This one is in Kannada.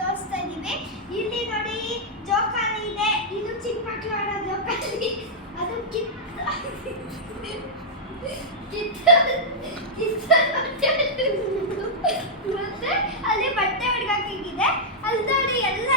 ತೋರಿಸ್ತಾ ಇದೀವಿ. ಇಲ್ಲಿ ನೋಡಿ ಜೋಕಾಲಿ ಇದೆ, ಇದು ಚಿಕ್ಕ ಮಕ್ಕಳು ಆಡೋ ಜೋಕಾಲಿ. ಅದು ಮತ್ತೆ ಅಲ್ಲಿ ಬಟ್ಟೆ ಒಣಗಾಕಿದೆ. ಅಲ್ಲಿ ನೋಡಿ ಎಲ್ಲ